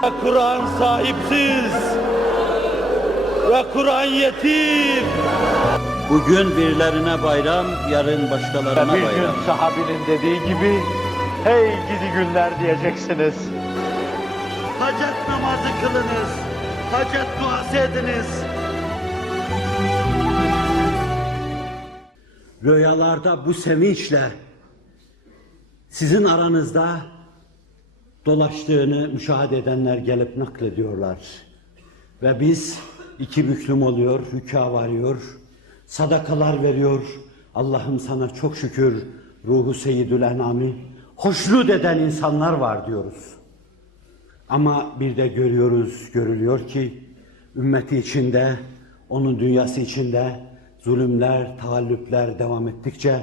Kur'an sahipsiz ve Kur'an yetim. Bugün birilerine bayram, yarın başkalarına Bir gün bayram. sahabinin dediği gibi hey gidi günler diyeceksiniz. Hacet namazı kılınız. Hacet duası ediniz. Rüyalarda bu sevinçle sizin aranızda dolaştığını müşahede edenler gelip naklediyorlar. Ve biz iki büklüm oluyor, rüka varıyor, sadakalar veriyor. Allah'ım sana çok şükür ruhu seyyidül enami hoşnut eden insanlar var diyoruz. Ama bir de görüyoruz, görülüyor ki ümmeti içinde, onun dünyası içinde zulümler, taallüpler devam ettikçe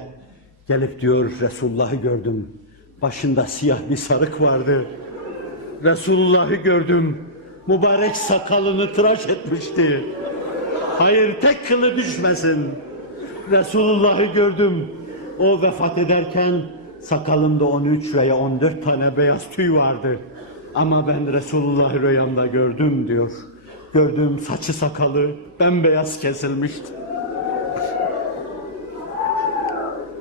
gelip diyor Resulullah'ı gördüm. Başında siyah bir sarık vardı. Resulullah'ı gördüm. Mübarek sakalını tıraş etmişti. Hayır tek kılı düşmesin. Resulullah'ı gördüm. O vefat ederken sakalında 13 veya 14 tane beyaz tüy vardı. Ama ben Resulullah'ı rüyamda gördüm diyor. Gördüm saçı sakalı bembeyaz kesilmişti.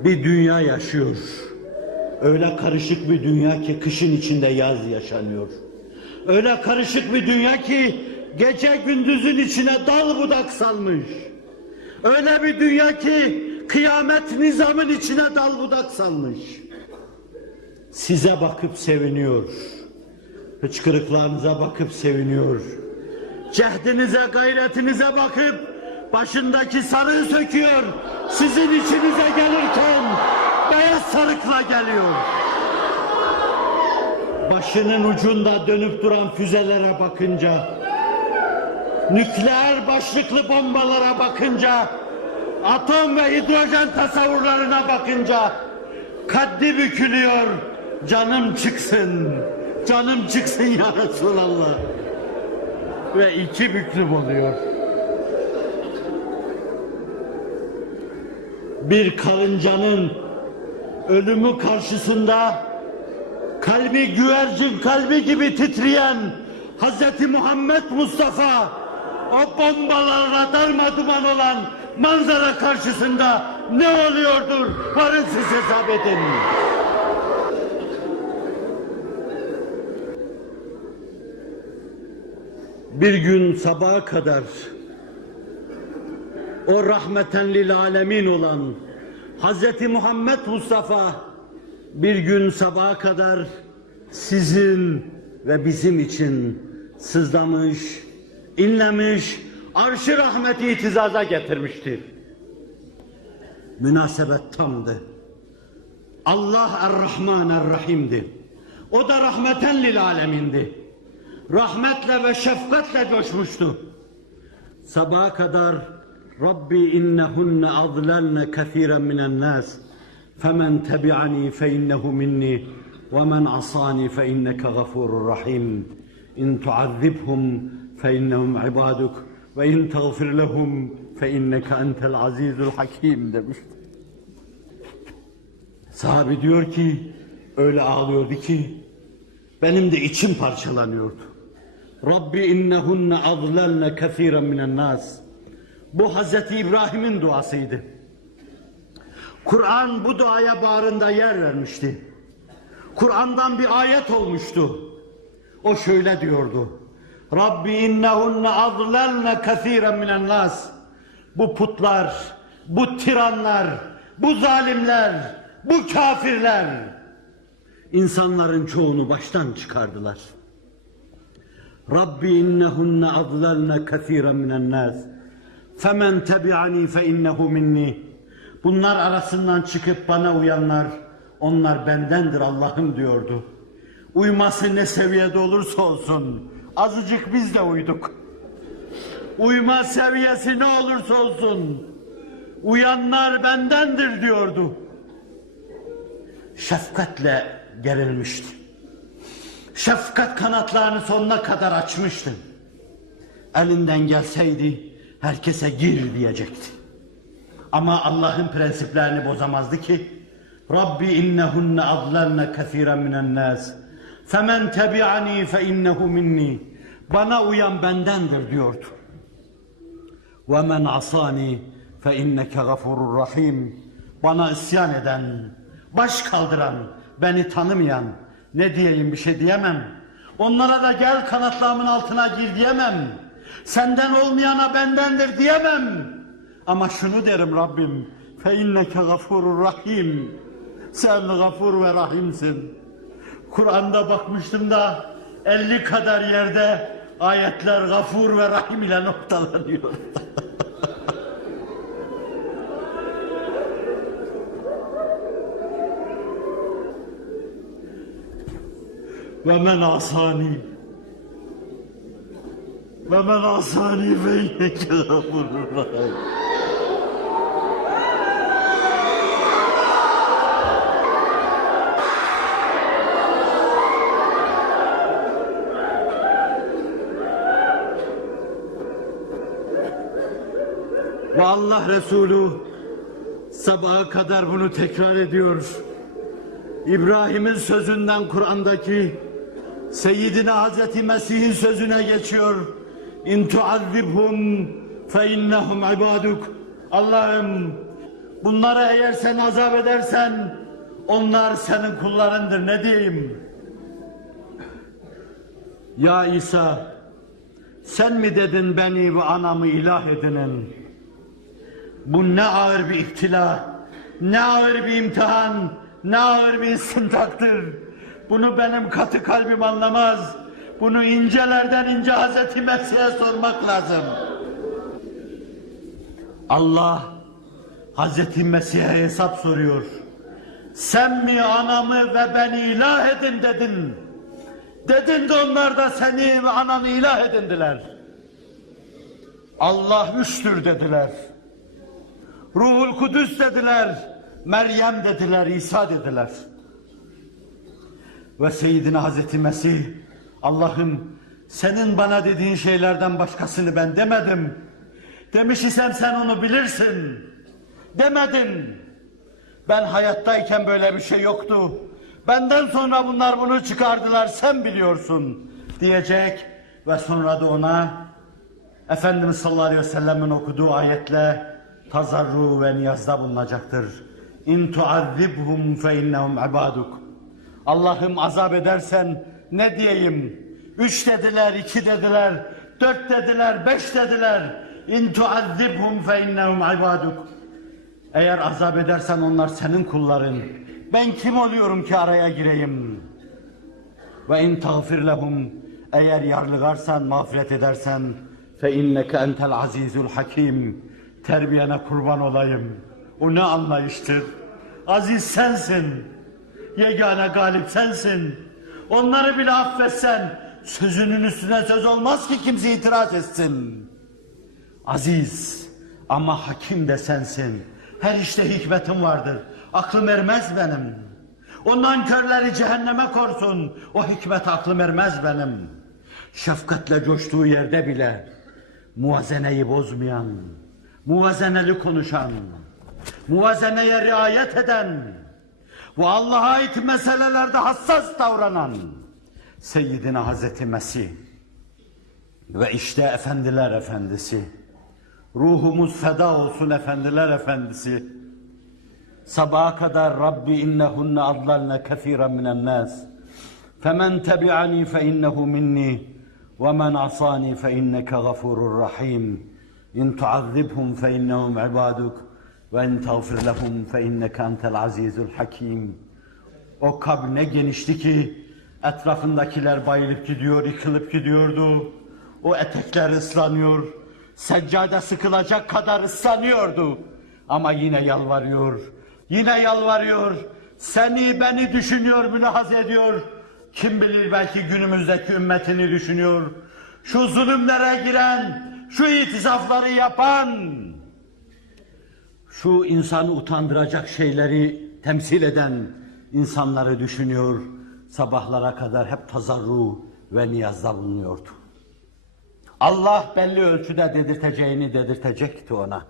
Bir dünya yaşıyor. Öyle karışık bir dünya ki kışın içinde yaz yaşanıyor. Öyle karışık bir dünya ki gece gündüzün içine dal budak salmış. Öyle bir dünya ki kıyamet nizamın içine dal budak salmış. Size bakıp seviniyor. Hıçkırıklarınıza bakıp seviniyor. Cehdinize, gayretinize bakıp başındaki sarığı söküyor. Sizin içinize gelirken beyaz sarıkla geliyor. Başının ucunda dönüp duran füzelere bakınca, nükleer başlıklı bombalara bakınca, atom ve hidrojen tasavvurlarına bakınca kaddi bükülüyor. Canım çıksın, canım çıksın ya Resulallah. Ve iki büklüm oluyor. Bir karıncanın ölümü karşısında kalbi güvercin kalbi gibi titreyen Hz. Muhammed Mustafa o bombalarla darmaduman olan manzara karşısında ne oluyordur? Varın siz hesap edin. Bir gün sabaha kadar o rahmeten lil alemin olan Hz. Muhammed Mustafa bir gün sabaha kadar sizin ve bizim için sızlamış, inlemiş, arşı rahmeti itizaza getirmiştir. Münasebet tamdı. Allah Er-Rahman Er-Rahim'di. O da rahmeten lil alemindi. Rahmetle ve şefkatle coşmuştu. Sabaha kadar Rabbi innehunne adlalne kethiren minen nas femen tebi'ani fe innehu minni ve men asani fe inneke gafurur rahim in tuazzibhum fe innehum ibaduk ve in tağfir lehum fe inneke entel azizul hakim demişti. Sahabi diyor ki öyle ağlıyordu ki benim de içim parçalanıyordu. Rabbi innehunne adlalne kethiren minen nas. Bu Hazreti İbrahim'in duasıydı. Kur'an bu duaya bağrında yer vermişti. Kur'an'dan bir ayet olmuştu. O şöyle diyordu. Rabbi innehunne adlalne kethiren minen nas. Bu putlar, bu tiranlar, bu zalimler, bu kafirler insanların çoğunu baştan çıkardılar. Rabbi innehunne adlalne kethiren minen nas. Tebi'ani fe innehu minni. Bunlar arasından çıkıp bana uyanlar, onlar bendendir Allah'ım diyordu. Uyması ne seviyede olursa olsun, azıcık biz de uyduk. Uyma seviyesi ne olursa olsun, uyanlar bendendir diyordu. Şefkatle gerilmişti. Şefkat kanatlarını sonuna kadar açmıştı. Elinden gelseydi herkese gir diyecekti. Ama Allah'ın prensiplerini bozamazdı ki Rabbi innehunne adlalne kethiren minen nas Femen tebi'ani fe innehu minni. Bana uyan bendendir diyordu. Ve men asani fe inneke gafurur rahim. Bana isyan eden, baş kaldıran, beni tanımayan, ne diyeyim bir şey diyemem. Onlara da gel kanatlarımın altına gir diyemem. Senden olmayana bendendir diyemem. Ama şunu derim Rabbim. Fe inneke gafurur rahim. Sen gafur ve rahimsin. Kur'an'da bakmıştım da 50 kadar yerde ayetler gafur ve rahim ile noktalanıyor. ve men asani ve men asani gafurur rahim. Ve Allah Resulü sabaha kadar bunu tekrar ediyor. İbrahim'in sözünden Kur'an'daki Seyyidina Hazreti Mesih'in sözüne geçiyor. İn tuazzibhum fe innehum ibaduk. Allah'ım bunları eğer sen azap edersen onlar senin kullarındır ne diyeyim? Ya İsa sen mi dedin beni ve anamı ilah edinin? Bu ne ağır bir iftila, ne ağır bir imtihan, ne ağır bir istintaktır. Bunu benim katı kalbim anlamaz. Bunu incelerden ince Hazreti Mesih'e sormak lazım. Allah Hazreti Mesih'e hesap soruyor. Sen mi anamı ve beni ilah edin dedin. Dedin de onlar da seni ve ananı ilah edindiler. Allah üçtür dediler. Ruhul Kudüs dediler, Meryem dediler, İsa dediler. Ve Seyyidina Hazreti Mesih, Allah'ım senin bana dediğin şeylerden başkasını ben demedim. Demiş isem sen onu bilirsin. Demedin. Ben hayattayken böyle bir şey yoktu. Benden sonra bunlar bunu çıkardılar, sen biliyorsun diyecek. Ve sonra da ona Efendimiz sallallahu aleyhi ve sellemin okuduğu ayetle tazarru ve niyazda bulunacaktır. İn tuazzibhum fe innehum ibaduk. Allah'ım azap edersen ne diyeyim? Üç dediler, iki dediler, dört dediler, beş dediler. İn tuazzibhum fe innehum ibaduk. Eğer azap edersen onlar senin kulların. Ben kim oluyorum ki araya gireyim? Ve in tağfir lehum eğer yarlıgarsan, mağfiret edersen fe inneke entel azizul hakim terbiyene kurban olayım. O ne anlayıştır? Aziz sensin. Yegane galip sensin. Onları bile affetsen sözünün üstüne söz olmaz ki kimse itiraz etsin. Aziz ama hakim de sensin. Her işte hikmetin vardır. Aklım ermez benim. O nankörleri cehenneme korsun. O hikmet aklım ermez benim. Şefkatle coştuğu yerde bile muvazeneyi bozmayan, muvazeneli konuşan, muvazeneye riayet eden ve Allah'a ait meselelerde hassas davranan Seyyidina Hazreti Mesih ve işte efendiler efendisi ruhumuz feda olsun efendiler efendisi. Sabaha kadar Rabbi innehunne adlalne kefiren minen nas. Femen tebi'ani fe innehu minni ve men asani fe inneke gafurur rahim. İn tuazzibhum fe innehum ibaduk. وإن تغفر لهم فإنك أنت العزيز الحكيم O kabr ne genişti ki etrafındakiler bayılıp gidiyor, yıkılıp gidiyordu. O etekler ıslanıyor, seccade sıkılacak kadar ıslanıyordu. Ama yine yalvarıyor, yine yalvarıyor. Seni beni düşünüyor, mülahaz ediyor. Kim bilir belki günümüzdeki ümmetini düşünüyor. Şu zulümlere giren, şu itisafları yapan, şu insanı utandıracak şeyleri temsil eden insanları düşünüyor. Sabahlara kadar hep tazarru ve niyazda bulunuyordu. Allah belli ölçüde dedirteceğini dedirtecekti ona.